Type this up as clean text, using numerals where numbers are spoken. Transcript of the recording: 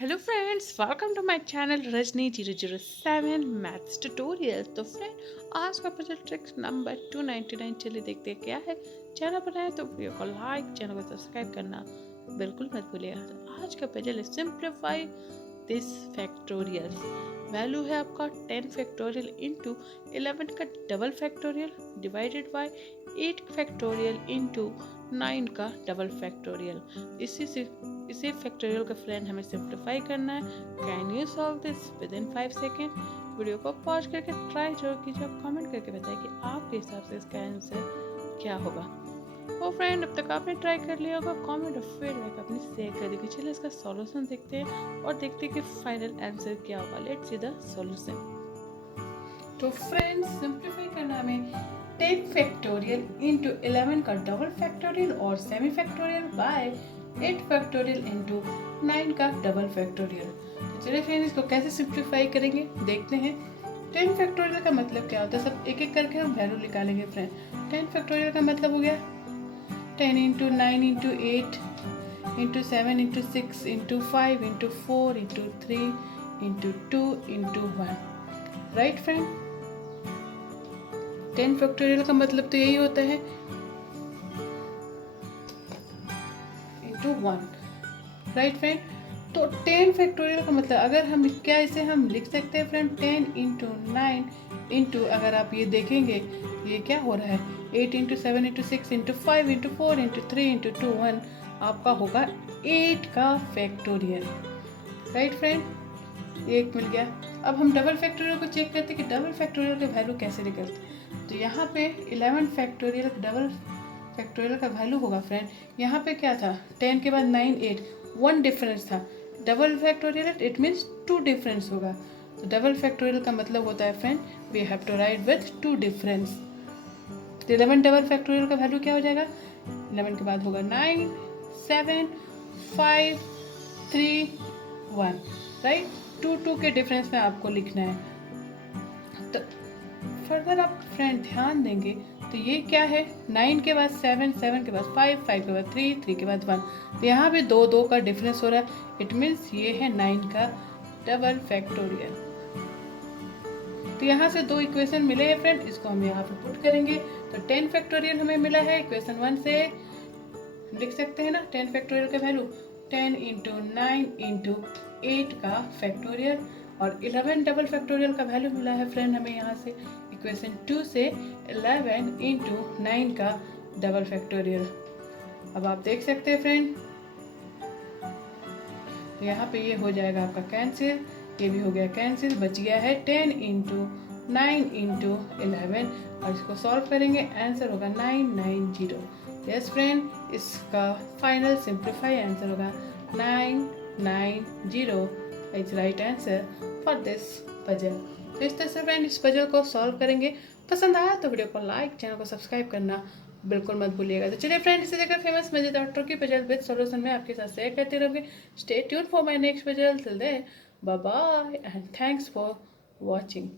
Hello friends, welcome to my channel Rajni 007 maths tutorial. तो friend, आज का पजल ट्रिक्स नंबर 299। चलिए देखते हैं क्या है। चैनल पर आए तो वीडियो को लाइक, चैनल को सब्सक्राइब करना बिल्कुल मत भूलिएगा। तो आज का पजल है सिंप्लीफाई दिस फैक्टोरियल। वैल्यू है आपका 10 फैक्टोरियल इंटू 11 का double factorial divided by 8 factorial into 9 का डबल फैक्टोरियल। इसी फैक्टोरियल का फ्रेंड हमें सिंप्लीफाई करना है। Can you solve this with in 5 second? Video को पॉज करके ट्राई जरूर कीजिए और कमेंट करके बताइए कि आपके हिसाब से इसका आंसर क्या होगा। और फ्रेंड, अब तक आपने ट्राई कर लिया होगा, कमेंट और फीडबैक अपनी शेयर कर दीजिए। चलिए इसका सॉल्यूशन देखते हैं और देखते हैं कि फाइनल आंसर क्या होगा। Let's see the solution. तो फ्रेंड्स, सिंप्लीफाई करना हमें 10 फैक्टोरियल इंटू 11 का डबल फैक्टोरियल और semi factorial by 8 factorial into 9 का डबल फैक्टोरियल। तो चलिए फ्रेंड्स, इसको कैसे सिंप्लीफाई करेंगे देखते हैं। 10 फैक्टोरियल का मतलब क्या होता है, सब एक एक करके हम वैल्यू निकालेंगे फ्रेंड। 10 फैक्टोरियल का मतलब हो गया 10 into 9 into 8 into 7 into 6 into 5 into 4 into 3 into 2 into 1। Right friend, 10 factorial का मतलब तो यही होता है इंटू 1। राइट फ्रेंड, तो 10 फैक्टोरियल का मतलब अगर हम क्या इसे हम लिख सकते हैं फ्रेंड 10 इंटू 9 इंटू, अगर आप ये देखेंगे ये क्या हो रहा है 8 into 7 into 6 into 5 into 4 into 3 into 2 1, आपका होगा 8 का फैक्टोरियल। राइट फ्रेंड, एक मिल गया। अब हम डबल फैक्टोरियल को चेक करते हैं कि डबल फैक्टोरियल का वैल्यू कैसे निकलते हैं। तो यहाँ पे 11 फैक्टोरियल डबल फैक्टोरियल का वैल्यू होगा फ्रेंड, यहाँ पे क्या था 10 के बाद 9 8 1 डिफरेंस था। Double factorial it means 2 difference होगा। तो डबल फैक्टोरियल का मतलब होता है friend we have to write with 2 difference. तो 11 डबल फैक्टोरियल का वैल्यू क्या हो जाएगा, 11 के बाद होगा 9 7 5 3 1। राइट, 2 2 के डिफरेंस में आपको लिखना है। तो फर्दर आप फ्रेंड ध्यान देंगे तो ये क्या है 9 के बाद 7 7 के बाद 5 5 के बाद 3 3 के बाद 1। तो यहाँ पे 2 2 का डिफरेंस हो रहा है, इट मीन्स ये है 9 का डबल फैक्टोरियल। तो यहाँ से दो इक्वेशन मिले हैं फ्रेंड, इसको हम यहाँ पे पुट करेंगे। तो 10 फैक्टोरियल हमें मिला है इक्वेशन 1 से, लिख सकते हैं ना 10 फैक्टोरियल का वैल्यू 10 इंटू 9 इंटू 8 का फैक्टोरियल, और 11 डबल फैक्टोरियल का वैल्यू मिला है फ्रेंड हमें यहाँ से इक्वेशन 2 से 11 इंटू 9 का डबल फैक्टोरियल। अब आप देख सकते हैं फ्रेंड, तो यहाँ पे ये हो जाएगा आपका कैंसिल, ये भी हो गया कैंसिल, बच गया है 10 इंटू 9 इंटू 11, और इसको सॉल्व करेंगे आंसर होगा 990। यस फ्रेंड, इसका फाइनल सिंप्लीफाई आंसर होगा 990 is right answer for this puzzle. तो इस तरह से फ्रेंड इस पजल को सॉल्व करेंगे। पसंद आया तो वीडियो को लाइक, चैनल को सब्सक्राइब करना बिल्कुल मत भूलिएगा। तो चलिए फ्रेंड, इसी जगह फेमस मजेदार ट्रिकी पजल विद सॉल्यूशन में आपके साथ शेयर करते रहोगे। Stay tune for my next puzzle, till then bye bye and thanks for watching.